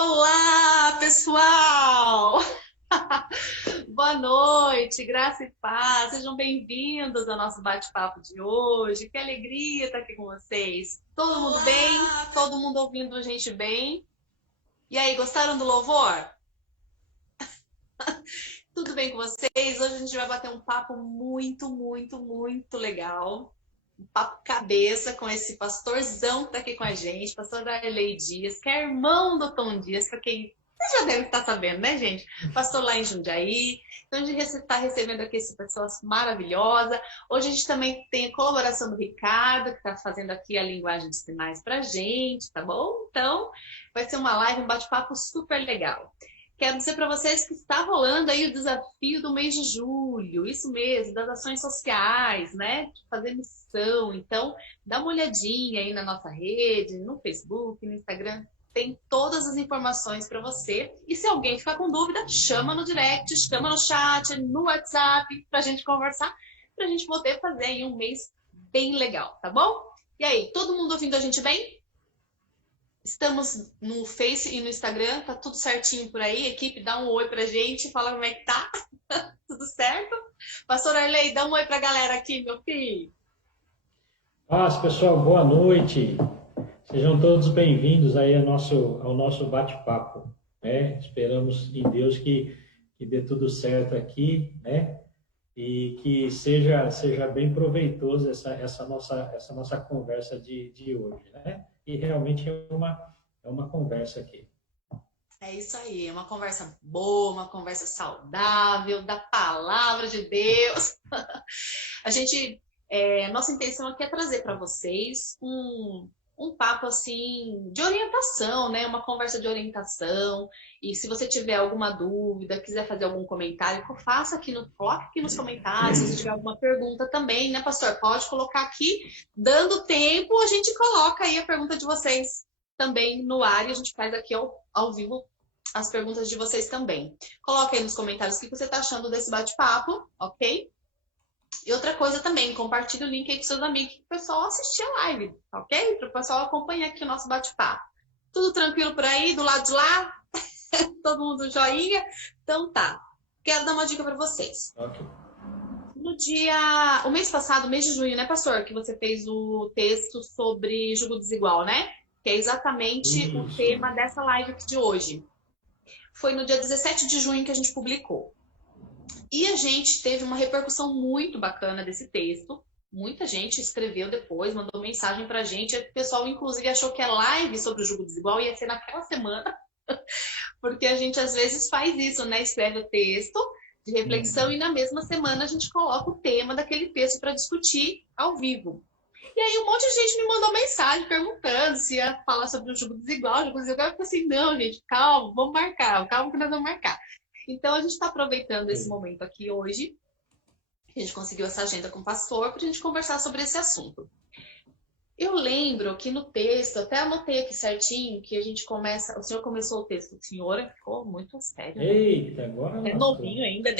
Olá, pessoal! Boa noite, graça e paz. Sejam bem-vindos ao nosso bate-papo de hoje. Que alegria estar aqui com vocês. Todo mundo bem? Todo mundo ouvindo a gente bem? E aí, gostaram do louvor? Tudo bem com vocês? Hoje a gente vai bater um papo muito legal. Um papo cabeça com esse pastorzão que está aqui com a gente, pastor Darley Dias, que é irmão do Tom Dias, para quem você já deve estar sabendo, né, gente? Pastor lá em Jundiaí. Então a gente está recebendo aqui essa pessoa maravilhosa. Hoje a gente também tem a colaboração do Ricardo, que está fazendo aqui a linguagem de sinais para a gente, tá bom? Então vai ser uma live, um bate-papo super legal. Quero dizer para vocês que está rolando aí o desafio do mês de julho, isso mesmo, das ações sociais, né? De fazer missão. Então, dá uma olhadinha aí na nossa rede, no Facebook, no Instagram, tem todas as informações para você. E se alguém ficar com dúvida, chama no direct, chama no chat, no WhatsApp, para a gente conversar, para a gente poder fazer aí um mês bem legal, tá bom? E aí, todo mundo ouvindo a gente bem? Estamos no Face e no Instagram, tá tudo certinho por aí. Equipe, dá um oi pra gente, fala como é que tá. Tudo certo? Pastor Arley, dá um oi pra galera aqui, meu filho. Paz, pessoal, boa noite. Sejam todos bem-vindos aí ao nosso bate-papo, né? Esperamos em Deus que dê tudo certo aqui, né? E que seja bem proveitoso essa nossa conversa de hoje, né? E realmente é uma conversa aqui. É isso aí, é uma conversa boa, uma conversa saudável, da palavra de Deus. A gente, nossa intenção aqui é trazer para vocês um papo assim de orientação, né? Uma conversa de orientação. E se você tiver alguma dúvida, quiser fazer algum comentário, faça aqui coloque aqui nos comentários. Se você tiver alguma pergunta também, né, pastor? Pode colocar aqui. Dando tempo, a gente coloca aí a pergunta de vocês também no ar e a gente faz aqui ao vivo as perguntas de vocês também. Coloque aí nos comentários o que você está achando desse bate-papo, ok? E outra coisa também, compartilhe o link aí com seus amigos para o pessoal assistir a live, ok? Para o pessoal acompanhar aqui o nosso bate-papo. Tudo tranquilo por aí, do lado de lá? Todo mundo joinha? Então tá. Quero dar uma dica para vocês. Ok. O mês passado, mês de junho, né, pastor? Que você fez o texto sobre jugo desigual, né? Que é exatamente o Isso. tema dessa live aqui de hoje. Foi no dia 17 de junho que a gente publicou. E a gente teve uma repercussão muito bacana desse texto. Muita gente escreveu depois, mandou mensagem pra gente. O pessoal, inclusive, achou que a live sobre o jugo desigual ia ser naquela semana, porque a gente às vezes faz isso, né? Escreve o texto de reflexão e na mesma semana a gente coloca o tema daquele texto para discutir ao vivo. E aí um monte de gente me mandou mensagem perguntando se ia falar sobre o jugo desigual. Eu falei assim, não, gente, calma, vamos marcar, calma que nós vamos marcar. Então a gente está aproveitando esse momento aqui hoje, que a gente conseguiu essa agenda com o pastor, para a gente conversar sobre esse assunto. Eu lembro que no texto, até anotei aqui certinho, que a gente começa, o senhor começou o texto, o senhor ficou muito sério, né? Eita, agora É lascou. novinho ainda, né?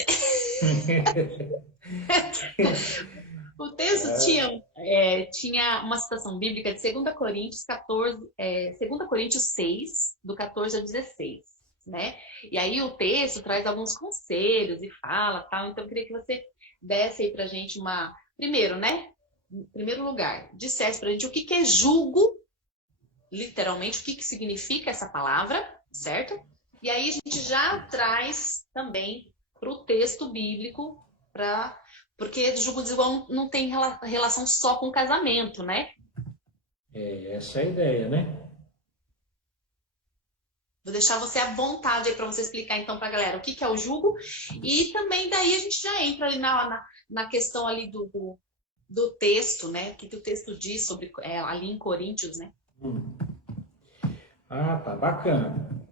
O texto tinha uma citação bíblica de 2 Coríntios 14, 2 Coríntios 6, do 14 ao 16, né? E aí o texto traz alguns conselhos e fala, tal. Então eu queria que você desse aí pra gente primeiro, né? Em primeiro lugar, dissesse pra gente o que é julgo, literalmente, o que significa essa palavra, certo? E aí a gente já traz também para o texto bíblico, porque jugo desigual não tem relação só com casamento, né? Essa é a ideia, né? Vou deixar você à vontade aí para você explicar então para a galera o que é o jugo. E também daí a gente já entra ali na questão ali do texto, né? O que o texto diz sobre ali em Coríntios, né? Hum. Ah, tá, bacana.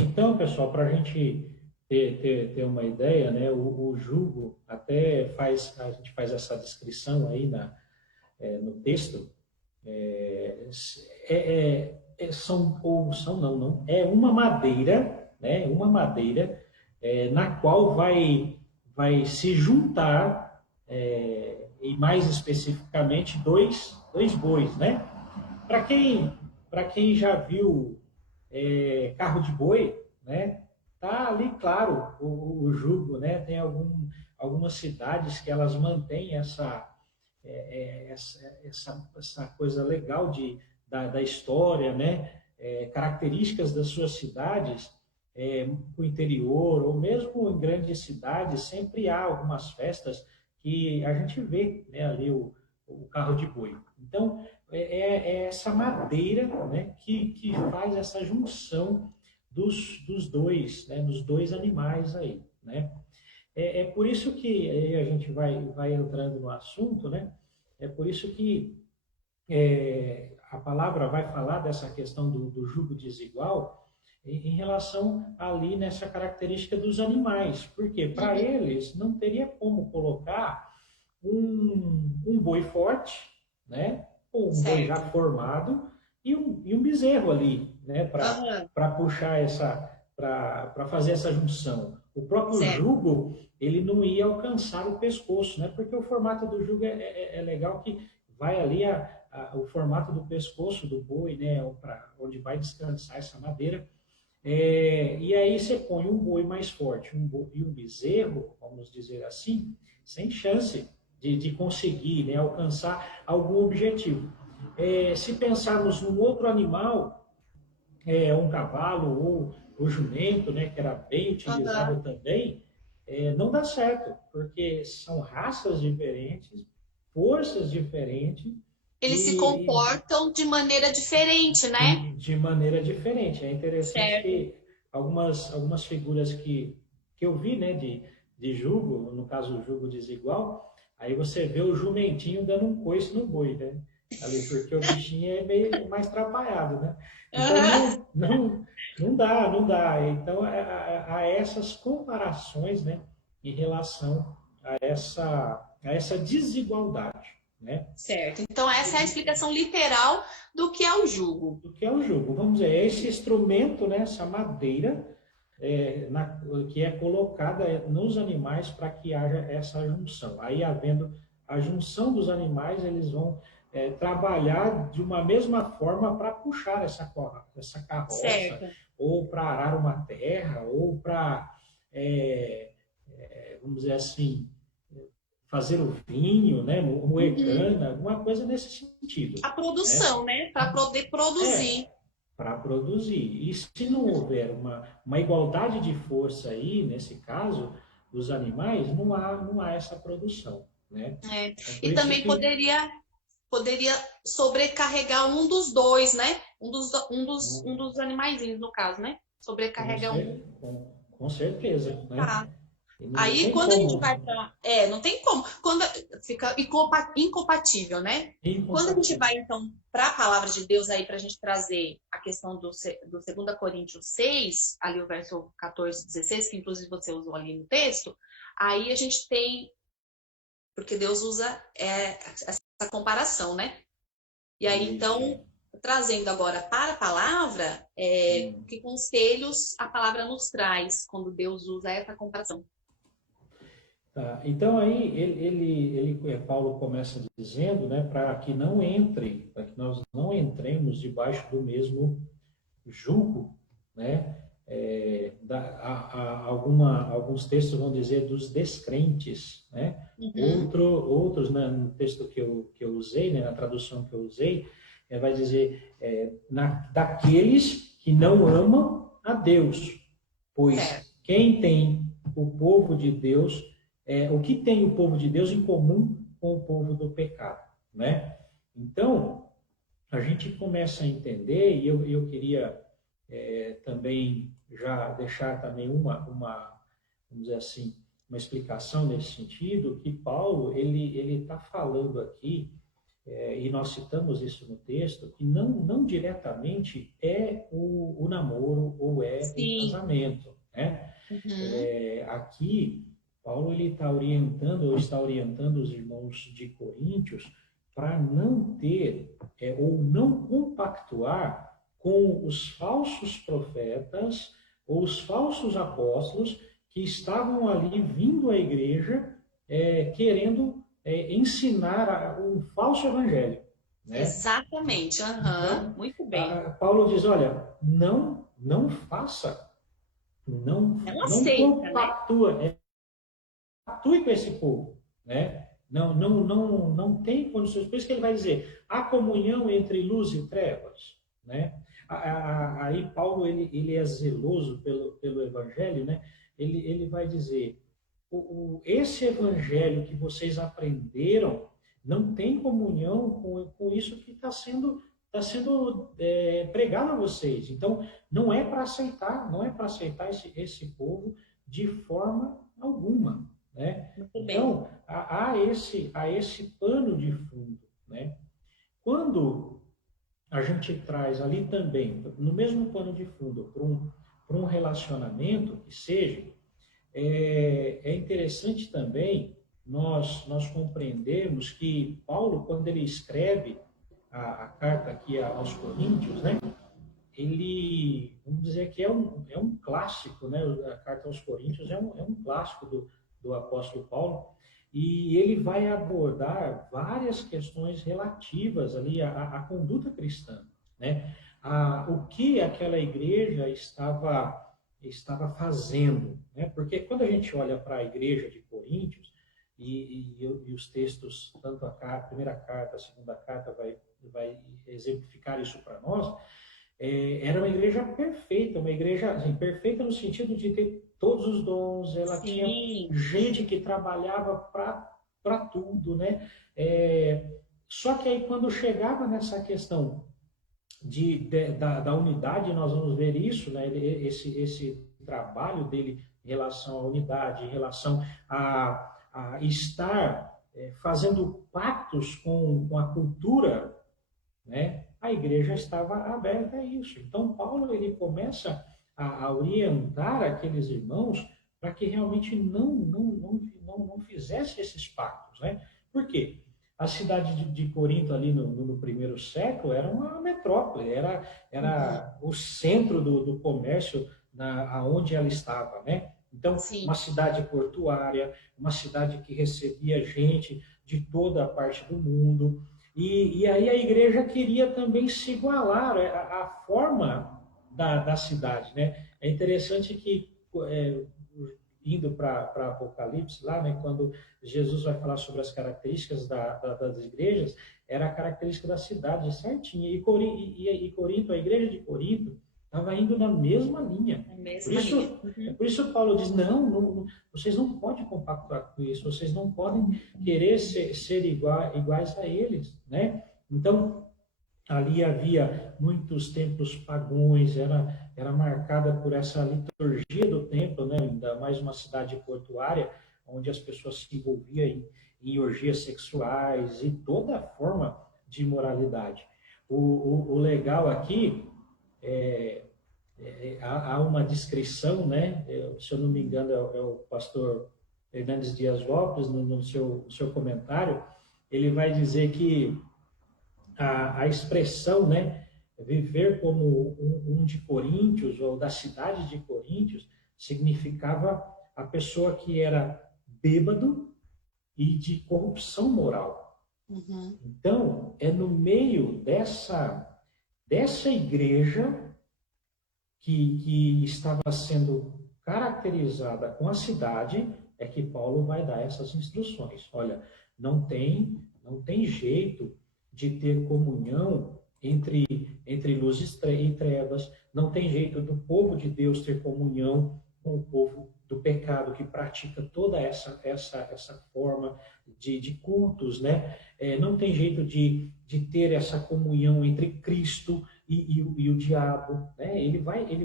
Então, pessoal, para a gente ter uma ideia, né, o jugo até a gente faz essa descrição aí no texto, é, é uma madeira, né, uma madeira na qual vai se juntar, e mais especificamente, dois bois, né? Para quem já viu carro de boi, né? Tá ali, claro, o jugo, né? Tem algumas cidades que elas mantêm essa coisa legal da história, né? Características das suas cidades, o interior, ou mesmo em grandes cidades, sempre há algumas festas que a gente vê, né, ali o carro de boi. Então, é essa madeira, né, que faz essa junção dos dois, né, dos dois animais aí, né? É por isso que aí a gente vai entrando no assunto, né? É por isso que a palavra vai falar dessa questão do jugo desigual em relação ali nessa característica dos animais. Porque para eles não teria como colocar um boi forte, né? Ou um boi já Certo. formado e um bezerro ali, né? Aham. Para puxar para fazer essa junção. O próprio Certo. jugo, ele não ia alcançar o pescoço, né? Porque o formato do jugo é legal que vai ali o formato do pescoço do boi, né? Onde vai descansar essa madeira. E aí você põe um boi mais forte e um bezerro, vamos dizer assim, sem chance de conseguir, né, alcançar algum objetivo. Se pensarmos num outro animal, um cavalo ou o jumento, né, que era bem Aham. utilizado também, não dá certo, porque são raças diferentes, forças diferentes Eles se e comportam de maneira diferente, né? de maneira diferente. É interessante Certo. que algumas figuras que eu vi, né, de jugo, no caso o jugo desigual, aí você vê o jumentinho dando um coice no boi, né? Ali, porque o bichinho é meio mais atrapalhado, né? Então Aham. não dá. Então há essas comparações, né, em relação a essa desigualdade, né? Certo. Então, essa é a explicação literal do que é o jugo. Do que é o jugo. Vamos dizer, é esse instrumento, né, essa madeira que é colocada nos animais para que haja essa junção. Aí, havendo a junção dos animais, eles vão trabalhar de uma mesma forma para puxar essa carroça, Certo. ou para arar uma terra, ou para, vamos dizer assim, fazer o vinho, né, moer Uhum. cana, alguma coisa nesse sentido, A né? produção, né? Para poder produzir. Para produzir. E se não houver uma igualdade de força aí, nesse caso, dos animais, não há essa produção, né? É. É por E isso também que poderia sobrecarregar um dos dois, né? Um dos animaizinhos, no caso, né? com, Sobrecarrega um. com certeza, né? Tá. E não Aí, tem quando a gente vai como para. Não tem como. Quando fica incompatível, né? ir Quando a gente incompatível. vai, então, para a palavra de Deus aí, para a gente trazer a questão do 2 Coríntios 6, ali o verso 14, 16, que inclusive você usou ali no texto, aí a gente tem. Porque Deus usa essa comparação, né? E aí, Isso. então, trazendo agora para a palavra, Hum. que conselhos a palavra nos traz quando Deus usa essa comparação? Tá. Então aí Paulo começa dizendo, né, para que nós não entremos debaixo do mesmo jugo, né? Alguns textos vão dizer dos descrentes, né? Uhum. Outros, né, no texto que eu usei, né, na tradução que eu usei, vai dizer daqueles que não amam a Deus, Certo. pois quem tem o povo de Deus, o que tem o povo de Deus em comum com o povo do pecado, né? Então, a gente começa a entender, e eu queria também já deixar também vamos dizer assim, uma explicação nesse sentido, que Paulo, ele está falando aqui, e nós citamos isso no texto, que não diretamente é o namoro ou é o Sim. casamento, né? Uhum. Aqui, Paulo ele está orientando os irmãos de Coríntios para não ter ou não compactuar com os falsos profetas ou os falsos apóstolos que estavam ali vindo à igreja querendo ensinar um falso evangelho, né? Exatamente. Aham. Então, Muito bem. Paulo diz, olha, não não faça, Não não aceita, né? compactua, atue com esse povo, né? Não tem condições. Por isso que ele vai dizer, há comunhão entre luz e trevas, né? Aí Paulo, ele é zeloso pelo evangelho, né? Ele vai dizer, esse evangelho que vocês aprenderam não tem comunhão com isso que está sendo pregado a vocês. Então, não é para aceitar esse povo de forma alguma, né? Muito bem. Então, há esse pano de fundo, né? Quando a gente traz ali também, no mesmo pano de fundo, para um relacionamento que seja, é interessante também nós compreendermos que Paulo, quando ele escreve a carta aqui aos Coríntios, né? Ele, vamos dizer que é um clássico, né? A carta aos Coríntios é um clássico do apóstolo Paulo, e ele vai abordar várias questões relativas ali à conduta cristã, né? O que aquela igreja estava fazendo, né? Porque quando a gente olha para a igreja de Coríntios, e os textos, tanto a primeira carta, a segunda carta, vai exemplificar isso para nós. Era uma igreja perfeita, uma igreja assim, perfeita no sentido de ter todos os dons, ela tinha Sim, gente que trabalhava para tudo, né? Só que aí quando chegava nessa questão da unidade, nós vamos ver isso, né? Esse trabalho dele em relação à unidade, em relação a estar fazendo pactos com a cultura, né? A igreja estava aberta a isso. Então, Paulo ele começa a orientar aqueles irmãos para que realmente não fizesse esses pactos, né? Por quê? A cidade de Corinto, ali no primeiro século, era uma metrópole, era o centro do comércio aonde ela estava, né? Então, uma sim. cidade portuária, uma cidade que recebia gente de toda a parte do mundo, e aí a igreja queria também se igualar à forma da cidade, né? É interessante que, é, indo para Apocalipse, lá, né, quando Jesus vai falar sobre as características das igrejas, era a característica da cidade certinha. Corinto, a igreja de Corinto, estava indo na mesma linha. A Por mesma linha. isso, por isso Paulo diz, vocês não podem compactuar com isso, vocês não podem querer ser iguais a eles, né? Então, ali havia muitos templos pagões, era marcada por essa liturgia do templo, né? Ainda mais uma cidade portuária, onde as pessoas se envolviam em orgias sexuais e toda forma de imoralidade. O legal aqui há uma descrição, né? Se eu não me engano, é o pastor Hernandes Dias Lopes, no seu comentário, ele vai dizer que a expressão, né, viver como um de Coríntios, ou da cidade de Coríntios, significava a pessoa que era bêbado e de corrupção moral. Uhum. Então, é no meio dessa igreja que estava sendo caracterizada com a cidade, é que Paulo vai dar essas instruções. Olha, não tem jeito de ter comunhão entre luz e trevas, não tem jeito do povo de Deus ter comunhão com o povo do pecado, que pratica toda essa forma de cultos, né? Não tem jeito de ter essa comunhão entre Cristo e o diabo, né? Ele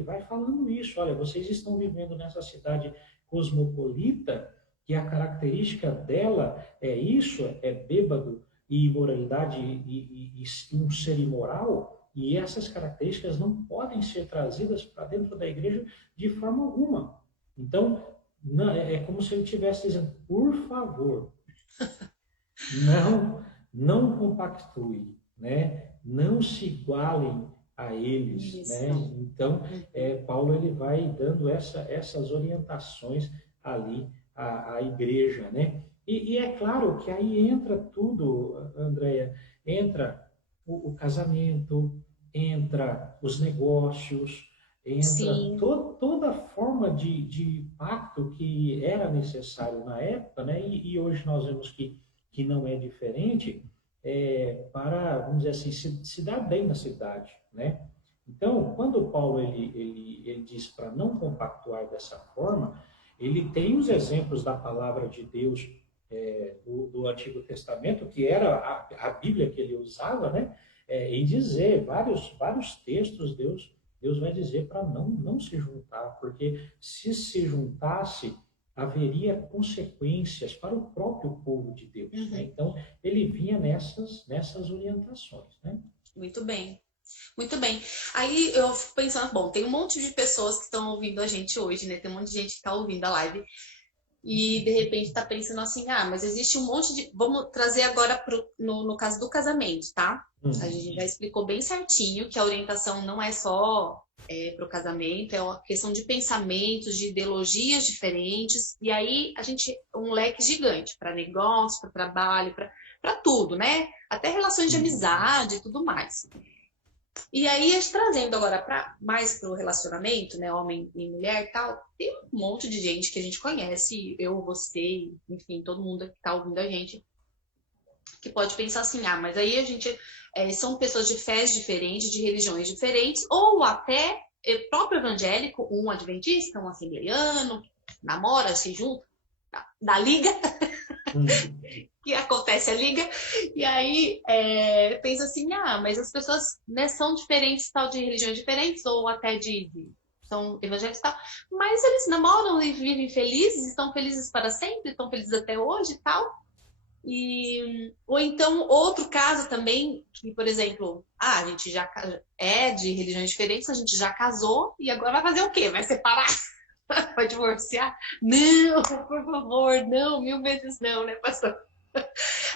vai falando isso. Olha, vocês estão vivendo nessa cidade cosmopolita, que a característica dela é isso, é bêbado e imoralidade e um ser imoral, e essas características não podem ser trazidas para dentro da igreja de forma alguma. Então, é como se ele estivesse dizendo, por favor, não compactue, né? Não se igualem a eles, né? Isso. Então, Paulo ele vai dando essas orientações ali à igreja, né? E é claro que aí entra tudo, Andréia, entra o casamento, entra os negócios, entra Sim. toda forma de pacto que era necessário na época, né? E hoje nós vemos que não é diferente, para, vamos dizer assim, se dar bem na cidade, né? Então, quando Paulo ele diz para não compactuar dessa forma, ele tem os exemplos da palavra de Deus, do Antigo Testamento, que era a Bíblia que ele usava, né? Em dizer vários textos, Deus vai dizer para não se juntar, porque se juntasse, haveria consequências para o próprio povo de Deus, né? Uhum. Então, ele vinha nessas orientações, né? Muito bem. Muito bem. Aí eu fico pensando, bom, tem um monte de pessoas que estão ouvindo a gente hoje, né? Tem um monte de gente que está ouvindo a live e de repente está pensando assim, ah, mas existe um monte de. Vamos trazer agora no caso do casamento, tá? A gente já explicou bem certinho que a orientação não é só para o casamento, é uma questão de pensamentos, de ideologias diferentes, e aí a gente um leque gigante para negócio, para trabalho, para tudo, né? Até relações de amizade e tudo mais. E aí, trazendo agora mais para o relacionamento, né, homem e mulher e tal, tem um monte de gente que a gente conhece, eu, você, enfim, todo mundo que está ouvindo a gente, que pode pensar assim, ah, mas aí a gente são pessoas de fés diferentes, de religiões diferentes, ou até próprio evangélico, um adventista, um assembleiano, namora, se junta, dá liga, que acontece a liga, e aí pensa assim, ah, mas as pessoas, né, são diferentes, tal, de religiões diferentes, ou até são evangélicos e tal, mas eles namoram e vivem felizes, estão felizes para sempre, estão felizes até hoje e tal. Ou então, outro caso também, que, por exemplo, a gente já é de religiões diferentes, a gente já casou, e agora vai fazer o quê? Vai separar? Vai divorciar? Não, por favor, não, 1000 vezes não, né, pastor?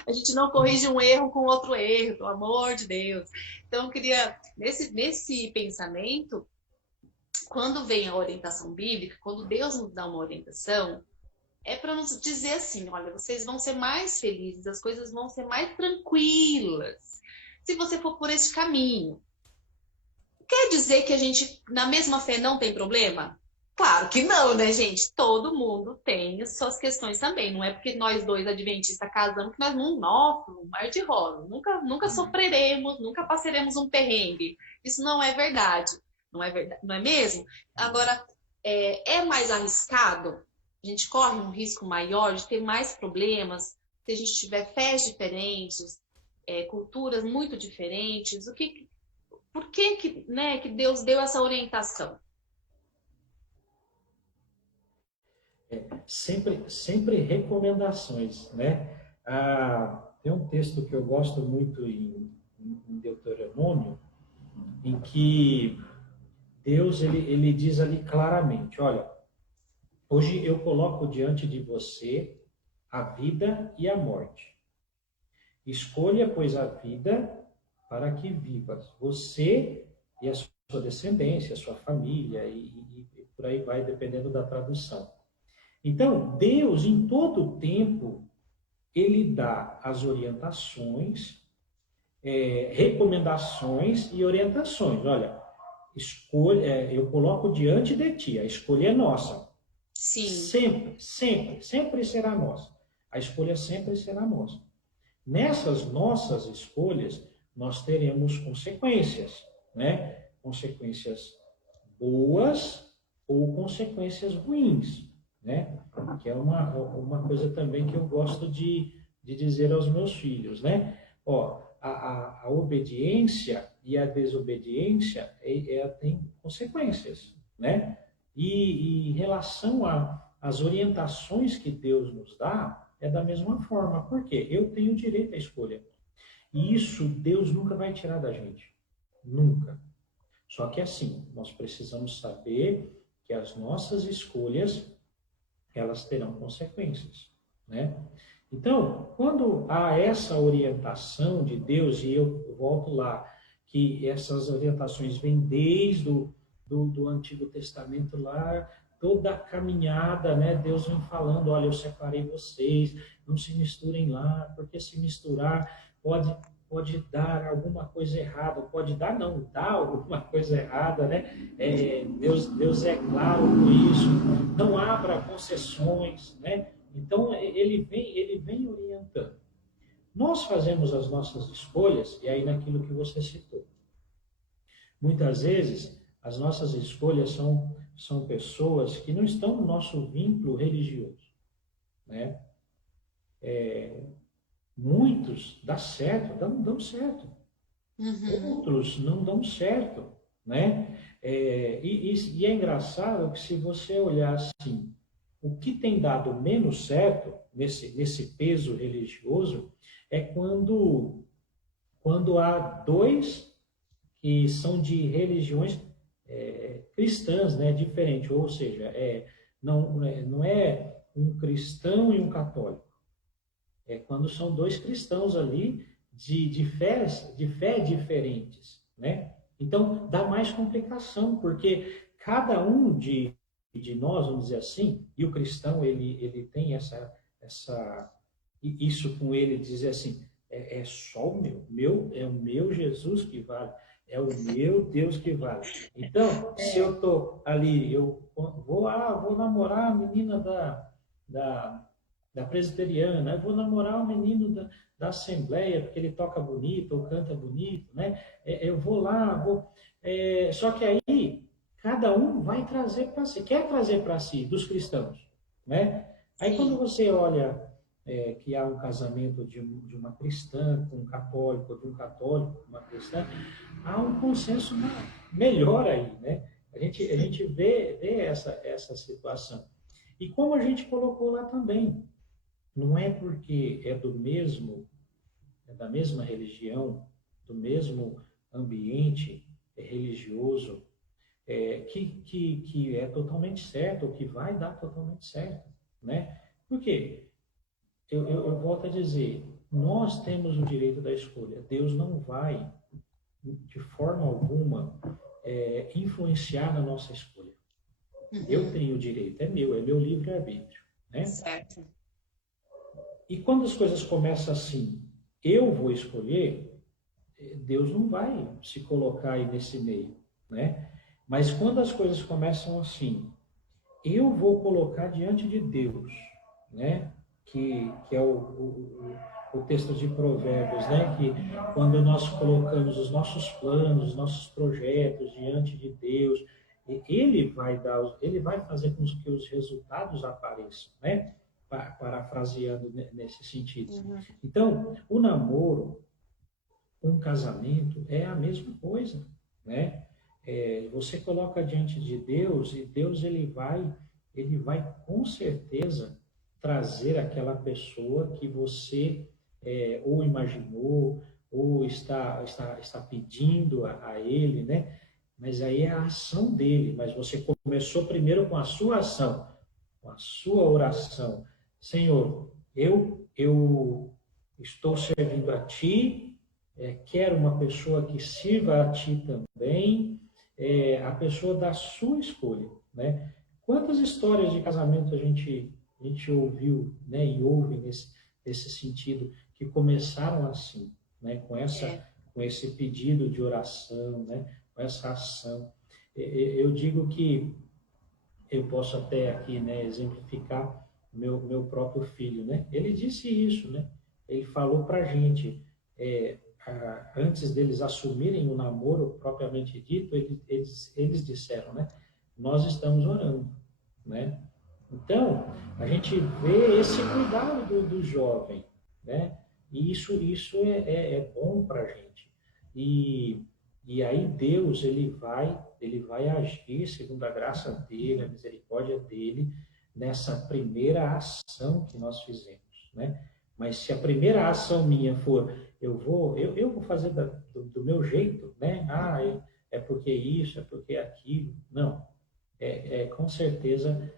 A gente não corrige um erro com outro erro, pelo amor de Deus. Então, eu queria, nesse pensamento, quando vem a orientação bíblica, quando Deus nos dá uma orientação, é para nos dizer assim: olha, vocês vão ser mais felizes, as coisas vão ser mais tranquilas se você for por esse caminho. Quer dizer que a gente, na mesma fé, não tem problema? Claro que não, né, gente? Todo mundo tem as suas questões também. Não é porque nós dois adventistas casamos que nós não, nossa, um mar de rosa. Nunca sofreremos, nunca passaremos um perrengue. Isso não é verdade. Não é verdade, não é mesmo? Agora, é mais arriscado? A gente corre um risco maior de ter mais problemas se a gente tiver fés diferentes, culturas muito diferentes. Por que, né, que Deus deu essa orientação? Sempre recomendações, né? Tem um texto que eu gosto muito em Deuteronômio, em que Deus ele diz ali claramente: olha, hoje eu coloco diante de você a vida e a morte. Escolha, pois, a vida para que vivas, você e a sua descendência, a sua família, e por aí vai, dependendo da tradução. Então, Deus, em todo o tempo, ele dá as orientações, recomendações e orientações. Olha, escolha, eu coloco diante de ti, a escolha é nossa. Sim. Sempre será nossa. A escolha sempre será nossa. Nessas nossas escolhas, nós teremos consequências, né? Consequências boas ou consequências ruins, né? Que é uma coisa também que eu gosto de dizer aos meus filhos, né? Ó, a obediência e a desobediência tem consequências, né? E em relação às orientações que Deus nos dá, é da mesma forma. Por quê? Eu tenho direito à escolha. E isso Deus nunca vai tirar da gente. Nunca. Só que assim, nós precisamos saber que as nossas escolhas, elas terão consequências, né? Então, quando há essa orientação de Deus, e eu volto lá, que essas orientações vêm desde do Antigo Testamento lá, toda a caminhada, né? Deus vem falando: olha, eu separei vocês, não se misturem lá, porque se misturar pode dar alguma coisa errada, pode dar, não, dá alguma coisa errada, né? Deus é claro com isso, não abra concessões, né? Então, ele vem orientando. Nós fazemos as nossas escolhas, e aí naquilo que você citou. Muitas vezes, as nossas escolhas são pessoas que não estão no nosso vínculo religioso, né? Muitos dão certo, dão certo. Outros não dão certo, né? E é engraçado que se você olhar assim, o que tem dado menos certo nesse peso religioso é quando há dois que são de religiões cristãs, né, diferentes, ou seja, não é um cristão e um católico. É quando são dois cristãos ali de fé diferentes, né? Então, dá mais complicação, porque cada um de nós, vamos dizer assim, e o cristão, ele tem isso com ele, dizer assim, é só é o meu Jesus que vale, é o meu Deus que vale. Então, se eu estou ali, eu vou namorar a menina da presbiteriana, eu vou namorar o menino da Assembleia, porque ele toca bonito ou canta bonito, né? Eu vou lá, só que aí, cada um vai trazer para si, quer trazer para si, dos cristãos, né? Aí Sim. quando você olha que há um casamento de uma cristã com um católico, de um católico com uma cristã, há um consenso melhor aí, né? A gente vê essa situação. E como a gente colocou lá também, não é porque é da mesma religião, do mesmo ambiente religioso, que é totalmente certo, ou que vai dar totalmente certo, né? Por quê? Eu volto a dizer, nós temos o direito da escolha. Deus não vai, de forma alguma, influenciar na nossa escolha. Eu tenho o direito, é meu livre-arbítrio, né? Certo. E quando as coisas começam assim, eu vou escolher, Deus não vai se colocar aí nesse meio, né? Mas quando as coisas começam assim, eu vou colocar diante de Deus, né? Que é o texto de Provérbios, né? Que quando nós colocamos os nossos planos, os nossos projetos diante de Deus, ele vai fazer com que os resultados apareçam, né? Parafraseando nesse sentido. Então, o namoro, um casamento é a mesma coisa, né? Você coloca diante de Deus e Deus ele vai com certeza trazer aquela pessoa que você ou imaginou ou está pedindo a ele, né? Mas aí é a ação dele. Mas você começou primeiro com a sua ação, com a sua oração. Senhor, eu estou servindo a Ti, quero uma pessoa que sirva a Ti também, a pessoa da sua escolha, né? Quantas histórias de casamento a gente ouviu, né, e ouve nesse sentido, que começaram assim, né, com esse pedido de oração, né, com essa ação. Eu digo que eu posso até aqui, né, exemplificar meu próprio filho, né? Ele disse isso, né? Ele falou para a gente, antes deles assumirem o namoro propriamente dito, eles disseram, né? Nós estamos orando, né? Então, a gente vê esse cuidado do jovem, né? E isso é bom para a gente. E aí Deus ele vai agir segundo a graça dele, a misericórdia dele, nessa primeira ação que nós fizemos, né? Mas se a primeira ação minha for, eu vou fazer do meu jeito, né? É porque isso, é porque aquilo. Não. Com certeza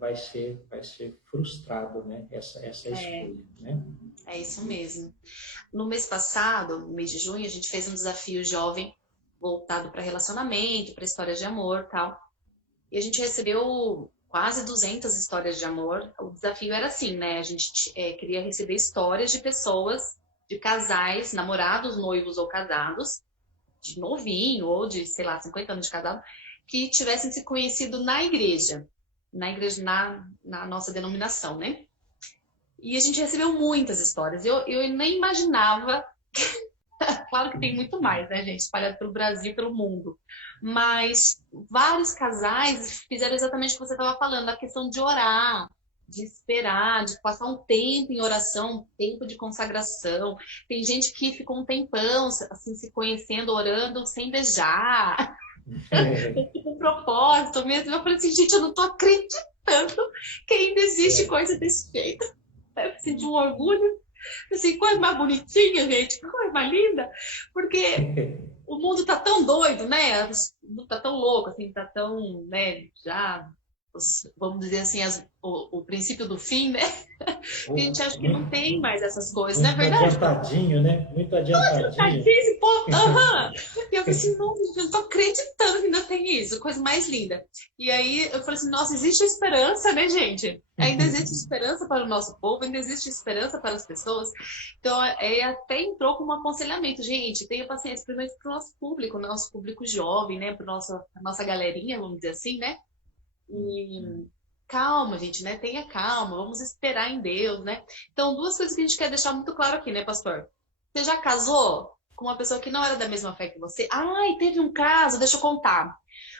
vai ser frustrado, né? Essa escolha, né? É isso mesmo. No mês passado, no mês de junho, a gente fez um desafio jovem voltado para relacionamento, para histórias de amor, tal. E a gente recebeu quase 200 histórias de amor. O desafio era assim, né? A gente queria receber histórias de pessoas de casais, namorados, noivos ou casados, de novinho ou de, sei lá, 50 anos de casado, que tivessem se conhecido na igreja, na nossa denominação, né? E a gente recebeu muitas histórias. Eu nem imaginava. Claro que tem muito mais, né, gente? Espalhado pelo Brasil, pelo mundo. Mas vários casais fizeram exatamente o que você estava falando, a questão de orar, de esperar, de passar um tempo em oração, um tempo de consagração. Tem gente que ficou um tempão, assim, se conhecendo, orando, sem beijar. Com propósito mesmo. Eu falei assim, gente, eu não tô acreditando que ainda existe coisa desse jeito. Eu senti um orgulho. Assim, coisa mais bonitinha, gente, que coisa mais linda, porque o mundo tá tão doido, né? O mundo tá tão louco, assim, tá tão, né, já, vamos dizer assim, o princípio do fim, né? Que a gente acha que não tem mais essas coisas, não é Muito verdade? adiantadinho, né? Muito adiantadinho. Esse povo, aham. E eu falei assim, nossa, gente, eu não tô acreditando que ainda tem isso, coisa mais linda. E aí eu falei assim, nossa, existe esperança, né, gente? Ainda existe esperança para o nosso povo, ainda existe esperança para as pessoas. Então, até entrou como um aconselhamento, gente, tenha paciência, primeiro para o nosso público jovem, né, para a nossa galerinha, vamos dizer assim, né? E calma, gente, né? Tenha calma, vamos esperar em Deus, né? Então, duas coisas que a gente quer deixar muito claro aqui, né, pastor? Você já casou com uma pessoa que não era da mesma fé que você? Ai, teve um caso, deixa eu contar.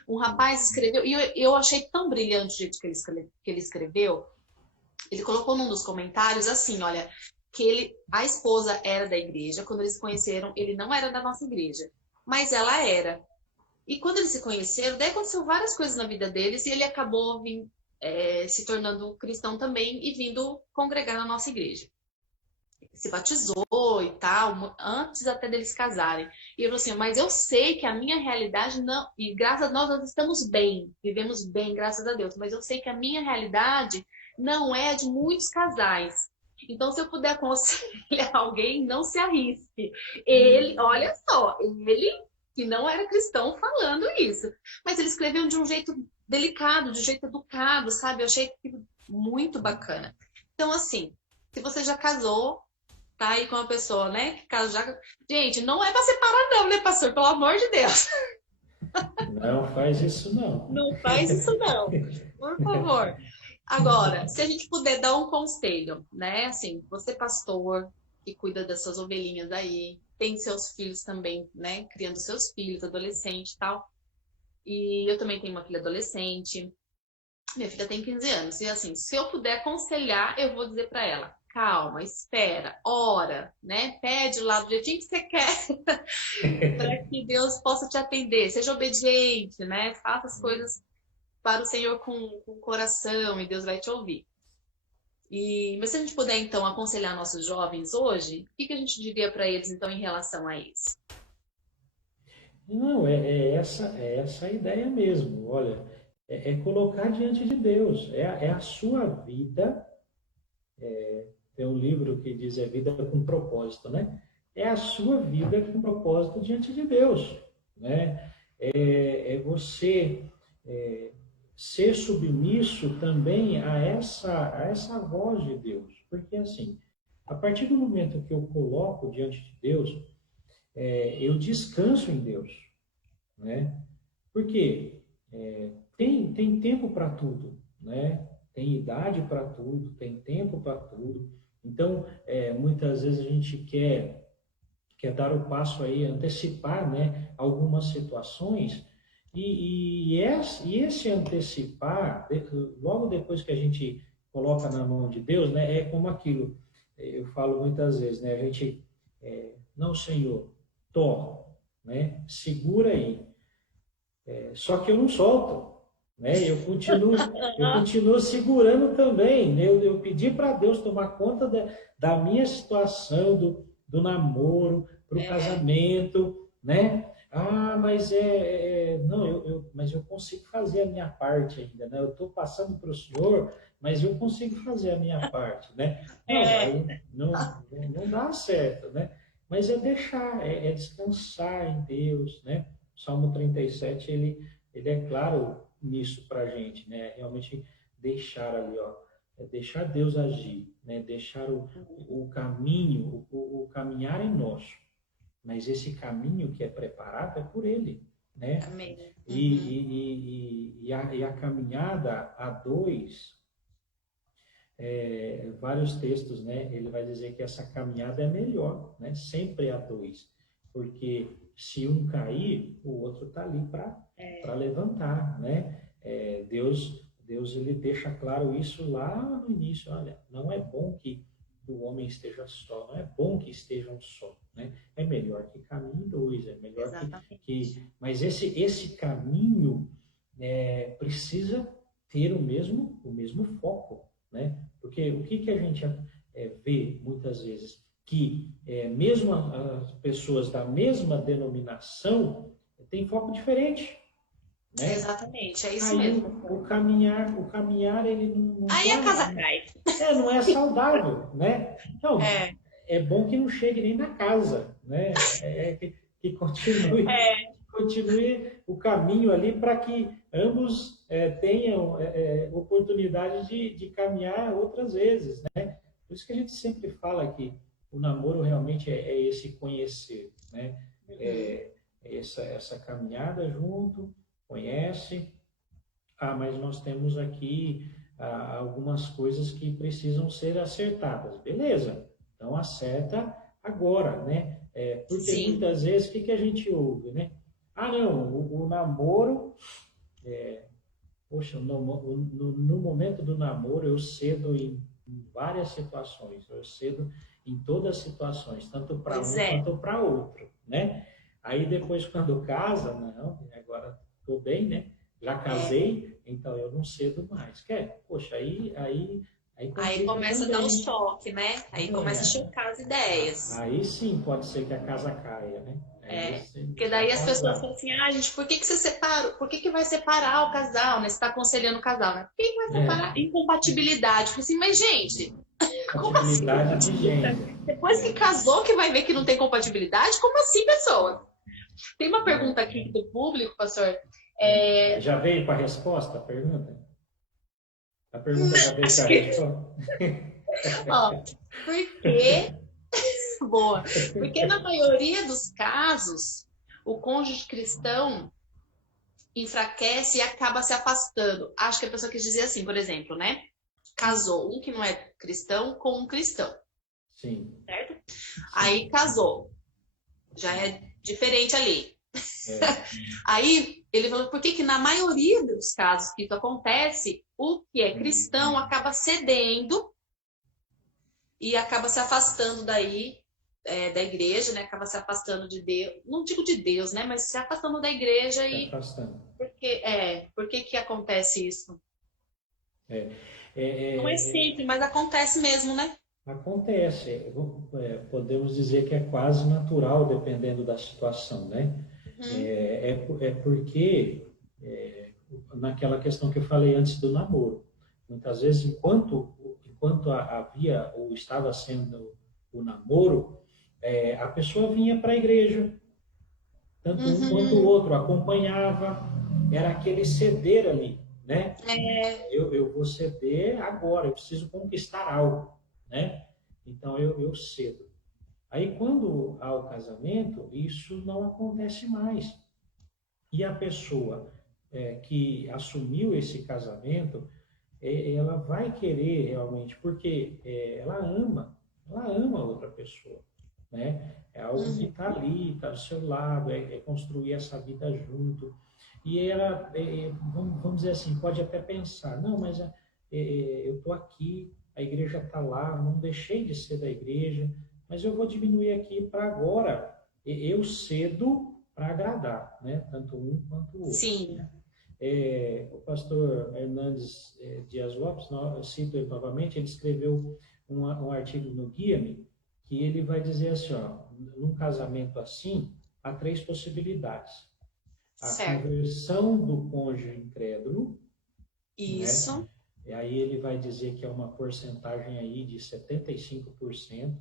Um rapaz escreveu, e eu achei tão brilhante o jeito que ele escreveu. Ele colocou num dos comentários assim, olha, a esposa era da igreja, quando eles se conheceram, ele não era da nossa igreja, mas ela era. E quando eles se conheceram, daí aconteceu várias coisas na vida deles e ele acabou se tornando cristão também e vindo congregar na nossa igreja. Se batizou e tal, antes até deles casarem. E ele falou assim, mas eu sei que a minha realidade não... E graças a nós estamos bem, vivemos bem, graças a Deus. Mas eu sei que a minha realidade não é a de muitos casais. Então, se eu puder aconselhar alguém, não se arrisque. Ele, olha só, ele que não era cristão falando isso. Mas ele escreveu de um jeito delicado, de um jeito educado, sabe? Eu achei muito bacana. Então, assim, se você já casou, tá aí com uma pessoa, né? Que casa já... Gente, não é pra separar não, né, pastor? Pelo amor de Deus. Não faz isso, não. Não faz isso não, por favor. Agora, se a gente puder dar um conselho, né? Assim, você pastor, que cuida das suas ovelhinhas aí, tem seus filhos também, né? Criando seus filhos, adolescente e tal. E eu também tenho uma filha adolescente. Minha filha tem 15 anos. E assim, se eu puder aconselhar, eu vou dizer para ela: calma, espera, ora, né? Pede lá do jeitinho que você quer para que Deus possa te atender. Seja obediente, né? Faça as coisas para o Senhor com o coração e Deus vai te ouvir. Mas se a gente puder, então, aconselhar nossos jovens hoje, o que a gente diria para eles, então, em relação a isso? Não, é essa a ideia mesmo. Olha, é colocar diante de Deus. É a sua vida. Tem um livro que diz é vida com propósito, né? É a sua vida com propósito diante de Deus, né? É você ser submisso também a essa voz de Deus. Porque, assim, a partir do momento que eu coloco diante de Deus, eu descanso em Deus, né? Porque tem tempo para tudo, né? Tem idade para tudo, tem tempo para tudo. Então, muitas vezes a gente quer dar o passo aí, antecipar, né, algumas situações, e esse antecipar, logo depois que a gente coloca na mão de Deus, né, é como aquilo, eu falo muitas vezes, né, a gente, não, Senhor, toma, né, segura aí, só que eu não solto, né? Eu continuo segurando também. Né? Eu pedi para Deus tomar conta da minha situação, do namoro, para o É, casamento, né? Ah, mas não, mas eu consigo fazer a minha parte ainda, né? Eu estou passando para o Senhor, mas eu consigo fazer a minha parte, né? Não, é, aí não dá certo, né? Mas é deixar, é descansar em Deus, né? O Salmo 37, ele é claro nisso para a gente, né? Realmente deixar ali, ó, deixar Deus agir, né? Deixar o caminho, o caminhar é nosso, mas esse caminho que é preparado é por Ele, né? Amém. E a caminhada a dois, vários textos, né? Ele vai dizer que essa caminhada é melhor, né? Sempre a dois, porque se um cair, o outro está ali para levantar, né? Deus ele deixa claro isso lá no início. Olha, não é bom que o homem esteja só, não é bom que estejam só, né? É melhor que caminhem dois, é melhor mas esse caminho precisa ter o mesmo foco, né? Porque o que a gente vê muitas vezes que mesmo as pessoas da mesma denominação têm foco diferente. Né? Exatamente, é isso aí, mesmo. O caminhar ele não aí a casa cai. Não é saudável, né? Então, é bom que não chegue nem na casa, né? Que continue o caminho ali para que ambos tenham oportunidade de caminhar outras vezes, né? Por isso que a gente sempre fala que o namoro realmente é esse conhecer, né? Essa caminhada junto, conhece. Mas nós temos aqui algumas coisas que precisam ser acertadas. Beleza, então acerta agora, né? Porque muitas vezes o que a gente ouve, né? Não, o namoro... Poxa, no momento do namoro eu cedo em várias situações, eu cedo em todas as situações, tanto para quanto para outro, né? Aí depois quando casa, não, agora estou bem, né? Já casei, então eu não cedo mais. Poxa, aí começa também. a dar um choque, né? Aí começa a chocar as ideias. Aí sim pode ser que a casa caia, né? Porque daí as pessoas falam assim, gente, por que você separa? Por que vai separar o casal, né? Você está aconselhando o casal, né? Por que vai separar? Incompatibilidade. Eu falei assim, mas gente, como assim? De gente. Depois que casou que vai ver que não tem compatibilidade? Como assim, pessoa? Tem uma pergunta aqui do público, pastor. Já veio para a resposta a pergunta? A pergunta já veio para a resposta? Por quê? Boa. Porque na maioria dos casos, o cônjuge cristão enfraquece e acaba se afastando. Acho que a pessoa quis dizer assim, por exemplo, né? Casou um que não é cristão com um cristão. Sim. Certo? Aí casou. Já é diferente ali. Aí ele falou, por que na maioria dos casos que isso acontece, o que é cristão acaba cedendo e acaba se afastando daí da igreja, né? Acaba se afastando de Deus, não digo de Deus, né? Mas se afastando da igreja se afastando. Por que acontece isso? Não é sempre, mas acontece mesmo, né? Acontece. Podemos dizer que é quase natural, dependendo da situação, né? Porque naquela questão que eu falei antes do namoro, muitas vezes enquanto havia ou estava sendo o namoro, a pessoa vinha para a igreja, tanto um quanto o outro acompanhava, era aquele ceder ali, né? Eu vou ceder agora, eu preciso conquistar algo, né? Então eu cedo. Aí quando há o casamento, isso não acontece mais. E a pessoa que assumiu esse casamento, ela vai querer realmente, porque ela ama a outra pessoa, né? É algo que está ali, está do seu lado, é construir essa vida junto. E ela, vamos dizer assim, pode até pensar, não, mas eu estou aqui, a igreja está lá, não deixei de ser da igreja, mas eu vou diminuir aqui para agora, eu cedo para agradar, né? Tanto um quanto o outro. Sim. O pastor Hernandes Dias Lopes, eu cito ele novamente, ele escreveu um artigo no Guia-me, que ele vai dizer assim, num casamento assim, há 3 possibilidades. A conversão do cônjuge incrédulo. Isso. Né? E aí ele vai dizer que é uma porcentagem aí de 75%.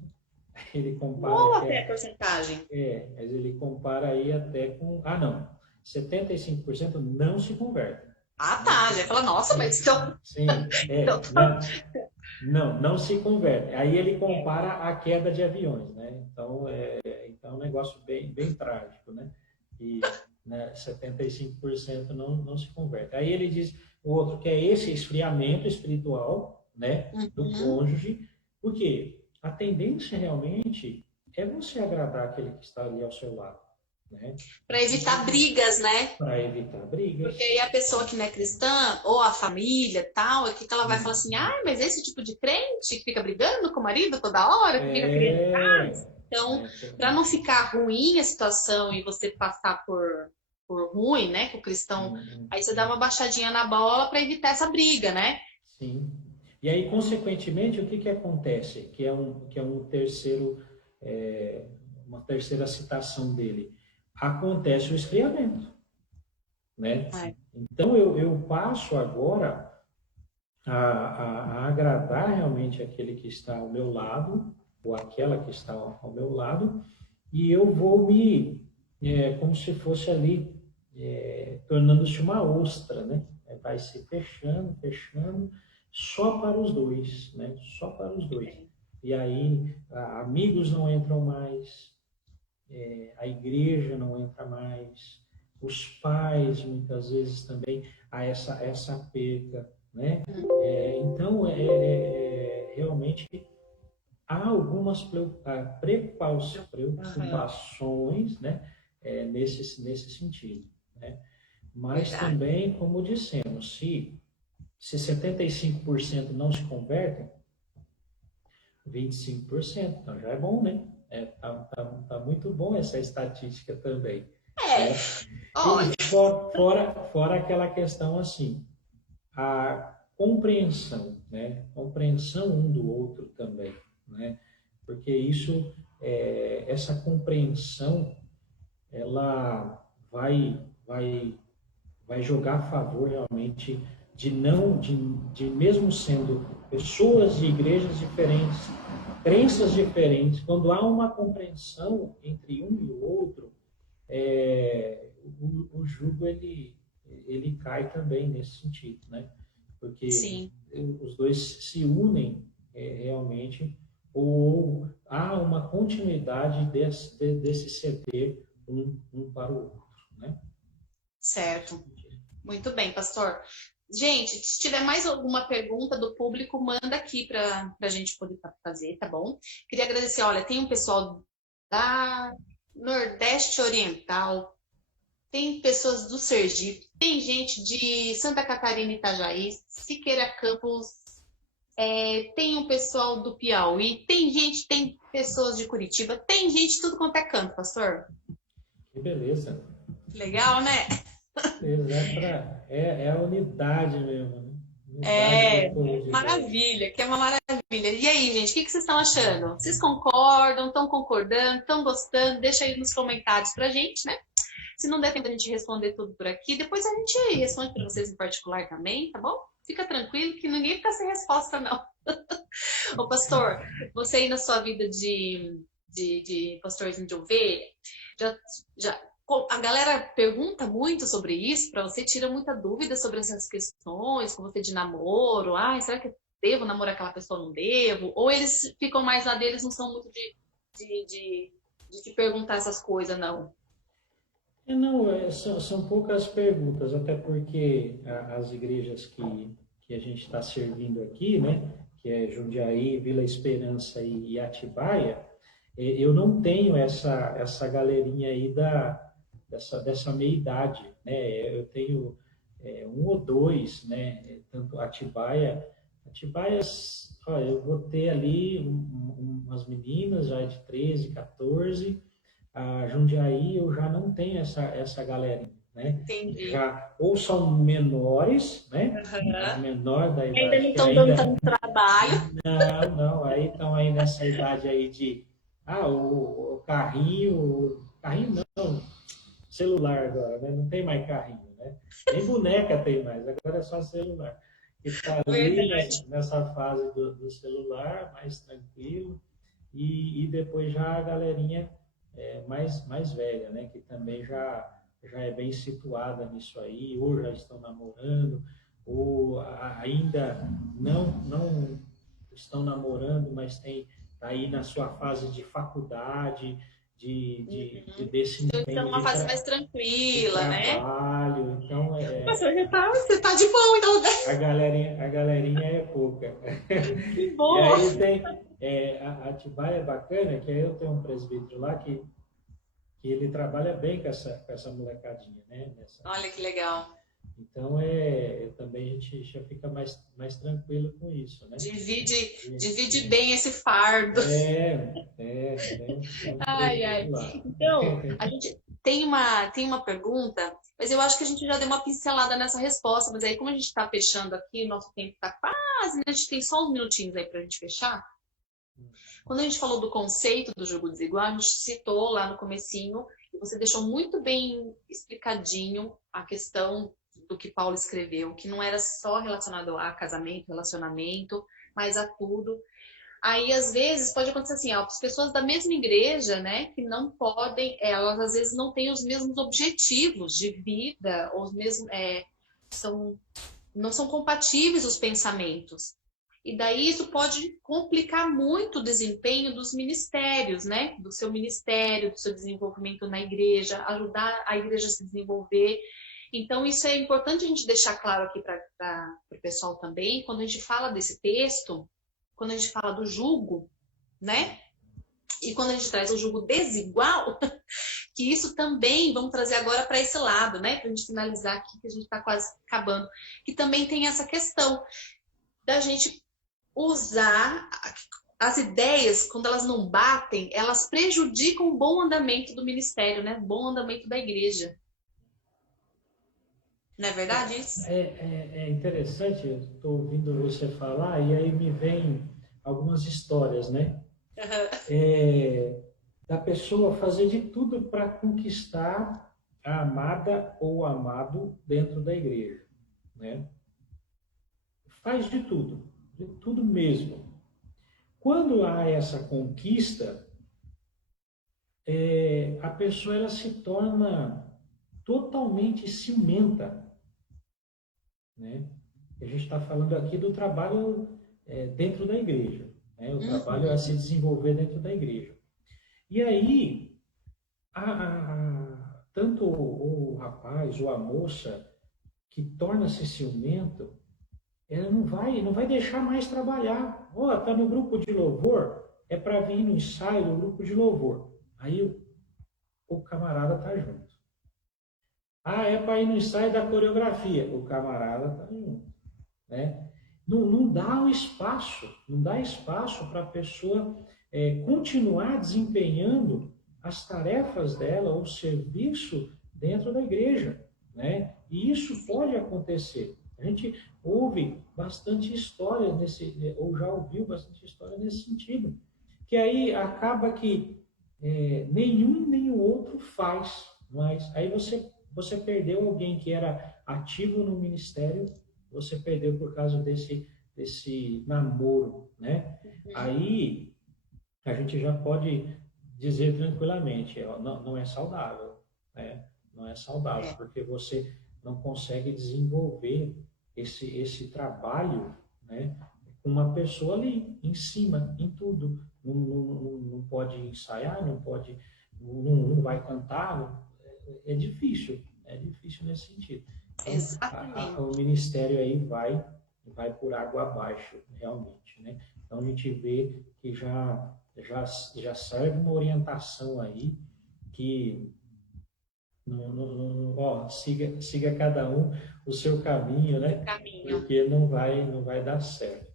Ele compara... Boa até a porcentagem. Mas ele compara aí até com... 75% não se convertem. Tá. Já fala, nossa, mas então... Sim, então Não se converte. Aí ele compara a queda de aviões, né? Então é um negócio bem trágico, né? E, né, 75% não se converte. Aí ele diz o outro que é esse esfriamento espiritual, né, do Uhum. cônjuge, porque a tendência realmente é você agradar aquele que está ali ao seu lado, né? Para evitar brigas, né? Para evitar Porque aí brigas. a pessoa que não é cristã, ou a família tal, é que ela vai falar assim, ah, mas esse tipo de crente que fica brigando com o marido toda hora, que fica criando É, casa. Então, para tem, não ficar ruim a situação e você passar por ruim, né, com o cristão, aí você dá uma baixadinha na bola para evitar essa briga, né? sim. E aí, consequentemente, o que que acontece? Que é um terceiro, uma terceira citação dele. Acontece o esfriamento, né? É. Então, eu passo agora a agradar realmente aquele que está ao meu lado, ou aquela que está ao meu lado, e eu vou como se fosse ali, tornando-se uma ostra, né? Vai se fechando, fechando, só para os dois, né? Só para os dois. E aí, amigos não entram mais, a igreja não entra mais, os pais muitas vezes também há essa perca, né? Realmente há algumas Aham. preocupações, né, nesse sentido, né? Mas Verdade. também, como dissemos, se 75% não se convertem, 25%, então já é bom, né? Tá muito bom essa estatística também, É, né? E olha, fora aquela questão assim, a compreensão, né? Compreensão um do outro também, né? Porque essa compreensão, ela vai jogar a favor realmente de não, de mesmo sendo pessoas de igrejas diferentes, crenças diferentes, quando há uma compreensão entre um e o outro, o jugo ele cai também nesse sentido, né? Porque sim. os dois se unem realmente, ou há uma continuidade desse ceder um para o outro, né? Certo. Muito bem, pastor. Gente, se tiver mais alguma pergunta do público, manda aqui para a gente poder fazer, tá bom? Queria agradecer, olha, tem um pessoal da Nordeste Oriental, tem pessoas do Sergipe, tem gente de Santa Catarina e Itajaí, Siqueira Campos, tem um pessoal do Piauí, tem pessoas de Curitiba, tem gente de tudo quanto é canto, pastor. Que beleza. Legal, né? Beleza, é a unidade mesmo, né? Unidade do É, povo de Deus. maravilha, que é uma maravilha. E aí, gente, o que vocês estão achando? Vocês concordam? Estão concordando? Estão gostando? Deixa aí nos comentários pra gente, né? Se não der tempo a gente responder tudo por aqui, depois a gente responde para vocês em particular também, tá bom? Fica tranquilo que ninguém fica sem resposta, não. Ô, pastor, você aí na sua vida de pastorzinho de ovelha, já, já, a galera pergunta muito sobre isso, para você tira muita dúvida sobre essas questões, com você de namoro, será que eu devo namorar aquela pessoa ou não devo? Ou eles ficam mais lá deles, não são muito de, de, de te perguntar essas coisas, não? Não, são poucas perguntas, até porque as igrejas que a gente está servindo aqui, né, que é Jundiaí, Vila Esperança e Atibaia, eu não tenho essa galerinha aí dessa meia-idade, né? Eu tenho um ou dois, né? Tanto Atibaias, olha, eu vou ter ali umas meninas já de 13, 14. A Jundiaí eu já não tenho essa galerinha, né? Entendi. Já ou são menores, né? As Uhum. menores da Ainda idade não que estão dando ainda tanto trabalho. não, aí estão aí nessa idade aí de o carrinho não, celular agora, né? Não tem mais carrinho, né? Nem boneca tem mais, agora é só celular. E está ali Verdade. nessa fase do celular, mais tranquilo, e depois já a galerinha mais velha, né? Que também já é bem situada nisso aí, ou já estão namorando, ou ainda não estão namorando, mas tá aí na sua fase de faculdade, desse Então, empenho uma fase mais de tranquila, né? trabalho. Então, Mas você tá de boa, então. a galerinha é pouca. Que E boa! aí tem a Atibaia é bacana, que aí eu tenho um presbítero lá que ele trabalha bem com essa molecadinha, né? Olha que legal. Então, também a gente já fica mais tranquilo com isso, né? Divide bem esse fardo. Tem um Ai, ai. presbítero lá. Então, a gente tem uma pergunta, mas eu acho que a gente já deu uma pincelada nessa resposta, mas aí como a gente está fechando aqui, o nosso tempo está quase, né? A gente tem só uns minutinhos aí para a gente fechar. Quando a gente falou do conceito do jogo desigual, a gente citou lá no comecinho, e você deixou muito bem explicadinho a questão do que Paulo escreveu, que não era só relacionado a casamento, relacionamento, mas a tudo. Aí, às vezes, pode acontecer assim, as pessoas da mesma igreja, né, que não podem, elas às vezes não têm os mesmos objetivos de vida, ou os mesmos, não são compatíveis os pensamentos. E daí isso pode complicar muito o desempenho dos ministérios, né? Do seu ministério, do seu desenvolvimento na igreja, ajudar a igreja a se desenvolver. Então, isso é importante a gente deixar claro aqui para o pessoal também, quando a gente fala desse texto, quando a gente fala do jugo, né? E quando a gente traz o jugo desigual, que isso também, vamos trazer agora para esse lado, né? Para a gente finalizar aqui, que a gente está quase acabando, que também tem essa questão da gente usar as ideias, quando elas não batem, elas prejudicam o bom andamento do ministério, né? O bom andamento da igreja. Não é verdade isso? É interessante, eu estou ouvindo você falar e aí me vem algumas histórias, né? Da pessoa fazer de tudo para conquistar a amada ou o amado dentro da igreja, né? Faz de tudo mesmo. Quando há essa conquista, a pessoa ela se torna totalmente ciumenta, né? A gente está falando aqui do trabalho dentro da igreja, né? O trabalho a se desenvolver dentro da igreja. E aí, tanto o rapaz ou a moça que torna-se ciumento, ela não vai deixar mais trabalhar. Tá no grupo de louvor, é para vir no ensaio do grupo de louvor. Aí o camarada tá junto. É para ir no ensaio da coreografia, o camarada tá junto, né? Não dá não dá espaço para a pessoa continuar desempenhando as tarefas dela, o serviço dentro da igreja, né? E isso pode acontecer. A gente ouve bastante história ou já ouviu bastante história nesse sentido, que aí acaba que nenhum nem o outro faz, mas aí você perdeu alguém que era ativo no ministério, você perdeu por causa desse namoro, né? Aí a gente já pode dizer tranquilamente, não é saudável, né? Não é saudável, porque você não consegue desenvolver esse trabalho, né? Com uma pessoa ali, em cima, em tudo. Não pode ensaiar, não vai cantar, é difícil nesse sentido. Então, Exatamente. o ministério aí vai por água abaixo, realmente, né? Então a gente vê que já serve uma orientação aí que siga cada um o seu caminho, né? Porque não vai dar certo.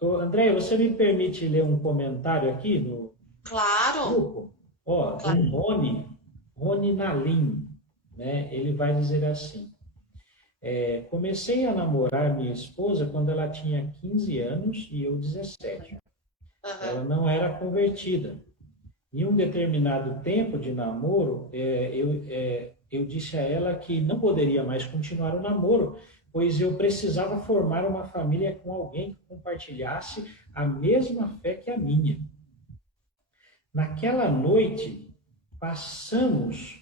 André, você me permite ler um comentário aqui no grupo? Do Rony Nalim, né? Ele vai dizer assim: comecei a namorar minha esposa quando ela tinha 15 anos e eu 17. Ela não era convertida. Em um determinado tempo de namoro, eu disse a ela que não poderia mais continuar o namoro, pois eu precisava formar uma família com alguém que compartilhasse a mesma fé que a minha. Naquela noite passamos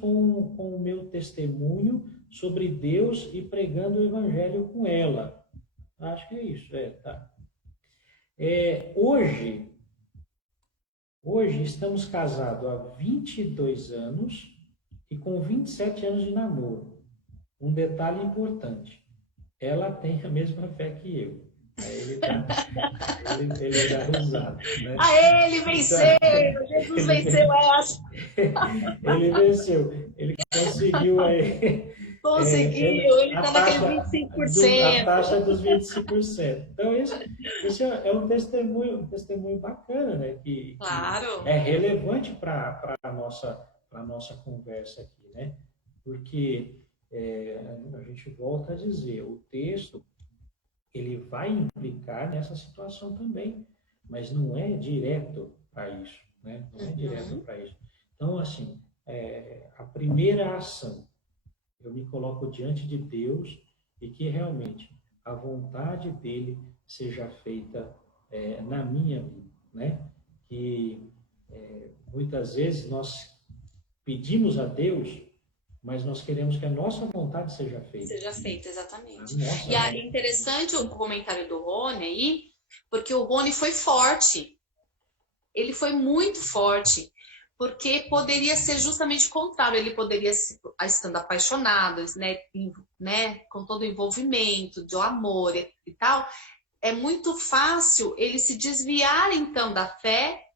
com o meu testemunho sobre Deus e pregando o evangelho com ela. Acho que é isso, tá. Hoje estamos casados há 22 anos e com 27 anos de namoro. Um detalhe importante, ela tem a mesma fé que eu. Aí ele dá risada, né? Ah, ele venceu! Jesus venceu essa! Ele venceu. Ele conseguiu aí, Conseguiu! Ele a está naquele a 25%. taxa dos 25%. Então, esse é um testemunho bacana, né? Que Claro. é relevante para a nossa conversa aqui, né? Porque a gente volta a dizer, o texto ele vai implicar nessa situação também, mas não é direto para isso, né? Não é direto para isso. Então, assim, a primeira ação, eu me coloco diante de Deus e que realmente a vontade dele seja feita na minha vida, né? Que muitas vezes nós pedimos a Deus, mas nós queremos que a nossa vontade seja feita. Seja feita, exatamente. Nossa, E é interessante o comentário do Rony aí, porque o Rony foi forte. Ele foi muito forte, porque poderia ser justamente o contrário. Ele poderia, estando apaixonado, né, com todo o envolvimento, do amor e tal, é muito fácil ele se desviar, então, da fé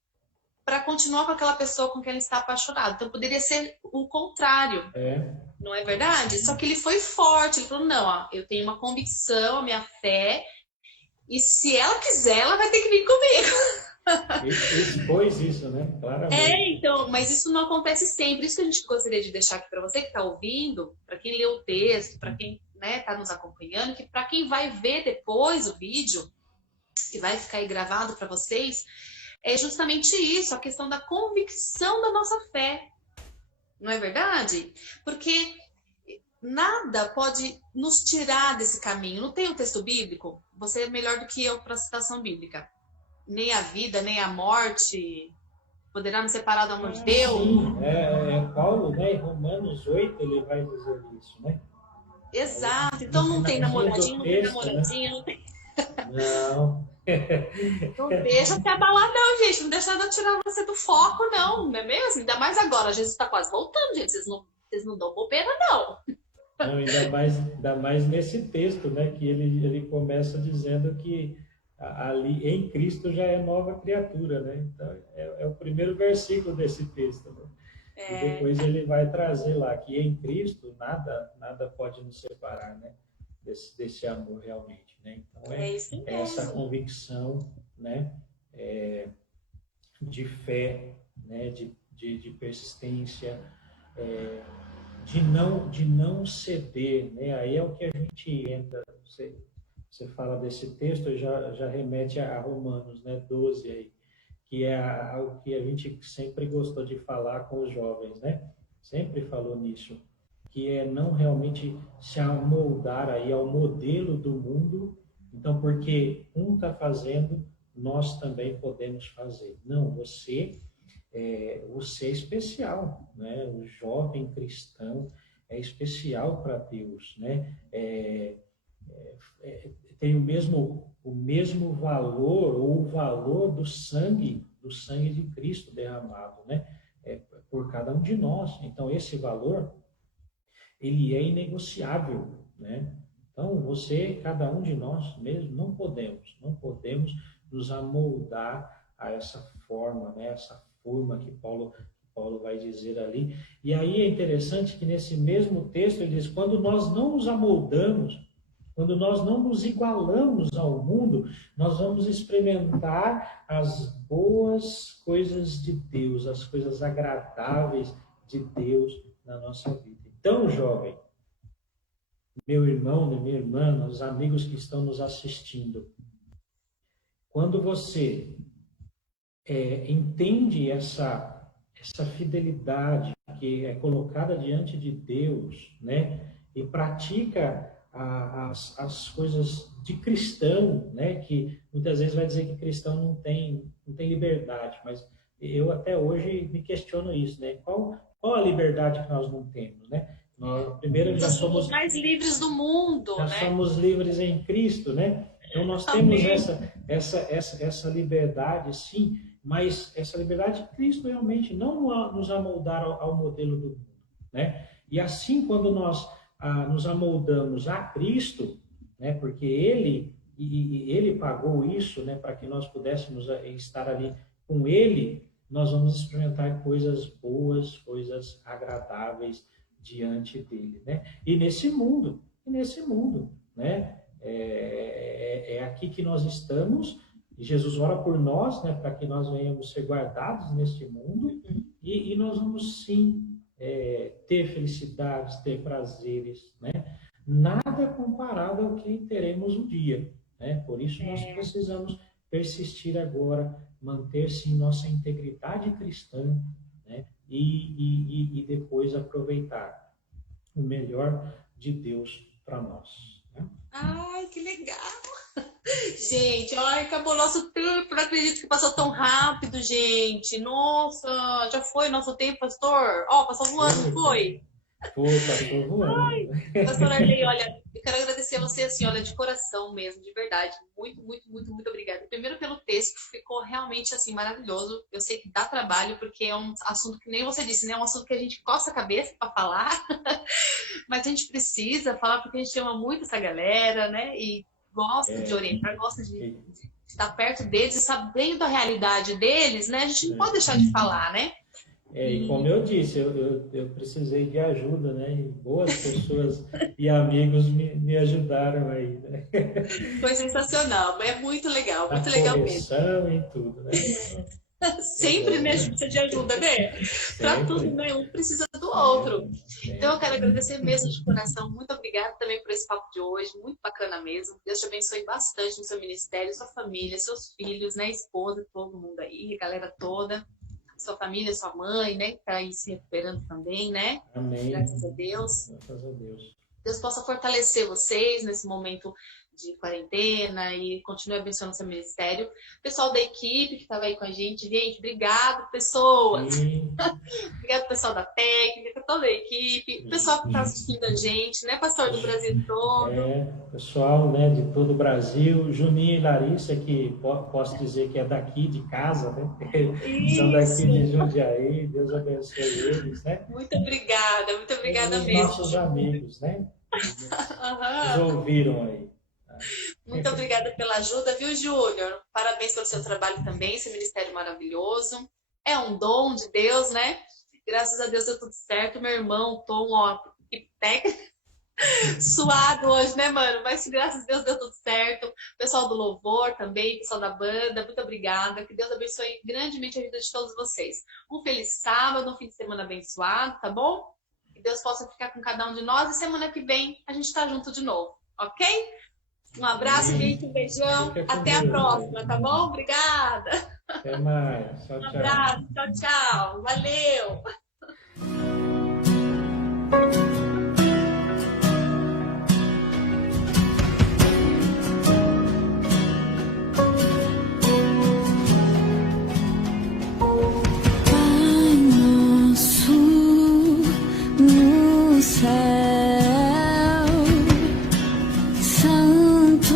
para continuar com aquela pessoa com quem ele está apaixonado. Então, poderia ser o contrário. Não é verdade? Só que ele foi forte. Ele falou, não, ó, eu tenho uma convicção, a minha fé, e se ela quiser, ela vai ter que vir comigo. Ele expôs isso, né? Claramente. Então, mas isso não acontece sempre. Isso que a gente gostaria de deixar aqui para você que está ouvindo, para quem leu o texto, para quem está nos acompanhando, que para quem vai ver depois o vídeo, que vai ficar aí gravado para vocês, é justamente isso, a questão da convicção da nossa fé. Não é verdade? Porque nada pode nos tirar desse caminho. Não tem um texto bíblico? Você é melhor do que eu para a citação bíblica. Nem a vida, nem a morte poderá nos separar do amor de Deus. Sim, Paulo, né, em Romanos 8, ele vai dizer isso, né? Exato. Então não tem namoradinho, não tem namoradinha, não tem... Não. Não deixa se abalar, não, gente. Não deixa nada tirar você do foco, não. Não é mesmo? Ainda mais agora. Jesus está quase voltando, gente. Vocês não dão bobeira, não. Não, ainda mais nesse texto, né? Que ele começa dizendo que ali em Cristo já é nova criatura, né? Então, é o primeiro versículo desse texto, né? E depois ele vai trazer lá que em Cristo nada pode nos separar, né? Desse amor realmente, né? Então isso mesmo. Essa convicção, né? De fé, né? De persistência, de não ceder, né? Aí é o que a gente entra. Você fala desse texto, já remete a Romanos, né? 12 aí, que é o que a gente sempre gostou de falar com os jovens, né? Sempre falou nisso, que é não realmente se amoldar aí ao modelo do mundo. Então, porque um está fazendo, nós também podemos fazer. Não, você é especial, né? O jovem cristão é especial para Deus, né? Tem o mesmo valor, ou o valor do sangue de Cristo derramado, né? Por cada um de nós. Então, esse valor, ele é inegociável, né? Então, cada um de nós mesmo, não podemos nos amoldar a essa forma, né? Essa forma que Paulo vai dizer ali. E aí é interessante que nesse mesmo texto ele diz, quando nós não nos amoldamos, quando nós não nos igualamos ao mundo, nós vamos experimentar as boas coisas de Deus, as coisas agradáveis de Deus na nossa vida. Então, jovem, meu irmão, minha irmã, os amigos que estão nos assistindo, quando você entende essa fidelidade que é colocada diante de Deus, né, e pratica as coisas de cristão, né, que muitas vezes vai dizer que cristão não tem liberdade, mas eu até hoje me questiono isso, né, qual a liberdade que nós não temos, né? Primeiro, já Nós somos somos os mais livres do mundo, já né? somos livres em Cristo, né? Então nós temos essa liberdade, sim, mas essa liberdade de Cristo realmente não nos amoldar ao modelo do mundo, né? E assim, quando nós nos amoldamos a Cristo, né? Porque Ele pagou isso, né? Para que nós pudéssemos estar ali com Ele, nós vamos experimentar coisas boas, coisas agradáveis diante dele, né? E nesse mundo, né? É aqui que nós estamos, e Jesus ora por nós, né, para que nós venhamos ser guardados neste mundo, e nós vamos sim ter felicidades, ter prazeres, né? Nada comparado ao que teremos um dia, né? Por isso nós precisamos persistir agora, manter-se em nossa integridade cristã, né? E depois aproveitar o melhor de Deus para nós, né? Ai, que legal! Gente, ai, acabou nosso tempo. Não acredito que passou tão rápido, gente. Nossa, já foi nosso tempo, pastor? Ó, passou voando, não foi? Passou voando. Pastor Arley, olha, eu quero agradecer a você, assim, olha, de coração mesmo, de verdade. Muito, muito, muito, muito obrigada. Primeiro pelo texto, que ficou realmente, assim, maravilhoso. Eu sei que dá trabalho, porque é um assunto que nem você disse, né? É um assunto que a gente coça a cabeça para falar, mas a gente precisa falar porque a gente ama muito essa galera, né? E gosta de orientar, gosta de estar perto deles e sabendo a realidade deles, né? A gente não pode deixar de falar, né? E como eu disse, eu precisei de ajuda, né? E boas pessoas e amigos me ajudaram aí, né? Foi sensacional, é muito legal mesmo. E tudo, né? Sempre, né, a gente precisa de ajuda, né? Para tudo, né? Um precisa do outro. Então, eu quero agradecer mesmo de coração. Muito obrigada também por esse papo de hoje. Muito bacana mesmo. Deus te abençoe bastante no seu ministério, sua família, seus filhos, né? Esposa, todo mundo aí, a galera toda. Sua família, sua mãe, né? Que tá aí se recuperando também, né? Amém. Graças a Deus. Graças a Deus. Deus possa fortalecer vocês nesse momento de quarentena e continue abençoando seu ministério. Pessoal da equipe que estava aí com a gente, obrigado, pessoas. Obrigado, pessoal da técnica, toda a equipe, o pessoal que está assistindo a gente, né, pastor, do Brasil todo. Pessoal, né, de todo o Brasil, Juninho e Larissa, que posso dizer que é daqui de casa, né? São daqui de Jundiaí, Deus abençoe eles, né? Muito obrigada os mesmo. Nossos amigos, né? Nos ouviram aí. Muito obrigada pela ajuda, viu, Júnior? Parabéns pelo seu trabalho também, esse ministério maravilhoso. É um dom de Deus, né? Graças a Deus deu tudo certo. Meu irmão, Tom, ó, suado hoje, né, mano? Mas graças a Deus deu tudo certo. Pessoal do louvor também, pessoal da banda, muito obrigada. Que Deus abençoe grandemente a vida de todos vocês. Um feliz sábado, um fim de semana abençoado, tá bom? Que Deus possa ficar com cada um de nós e semana que vem a gente tá junto de novo, ok? Um abraço, gente, um beijão. Até a próxima, tá bom? Obrigada. Até mais. Tchau, tchau. Um abraço, tchau, tchau. Valeu. Pai nosso no céu, santo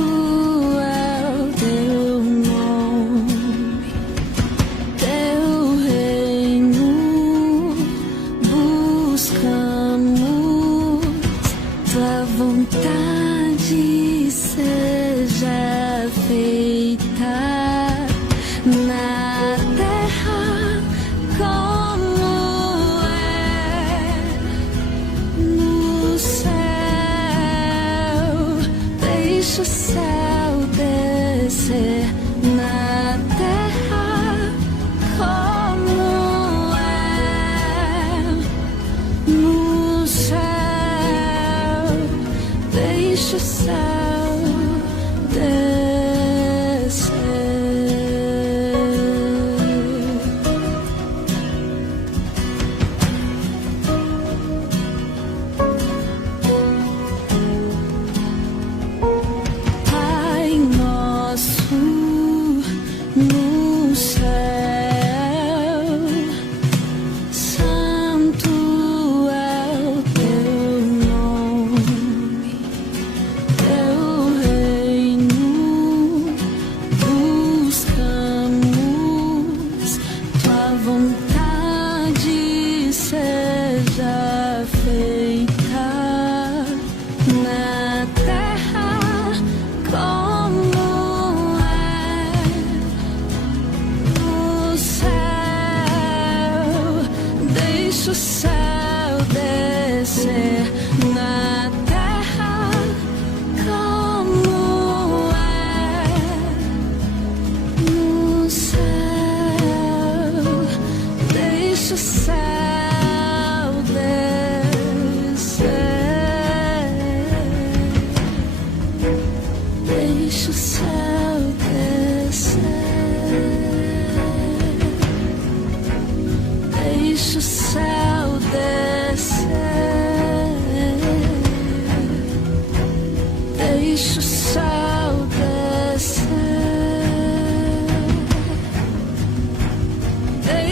é o teu nome, teu reino buscamos.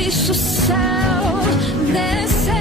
deixa o céu descer.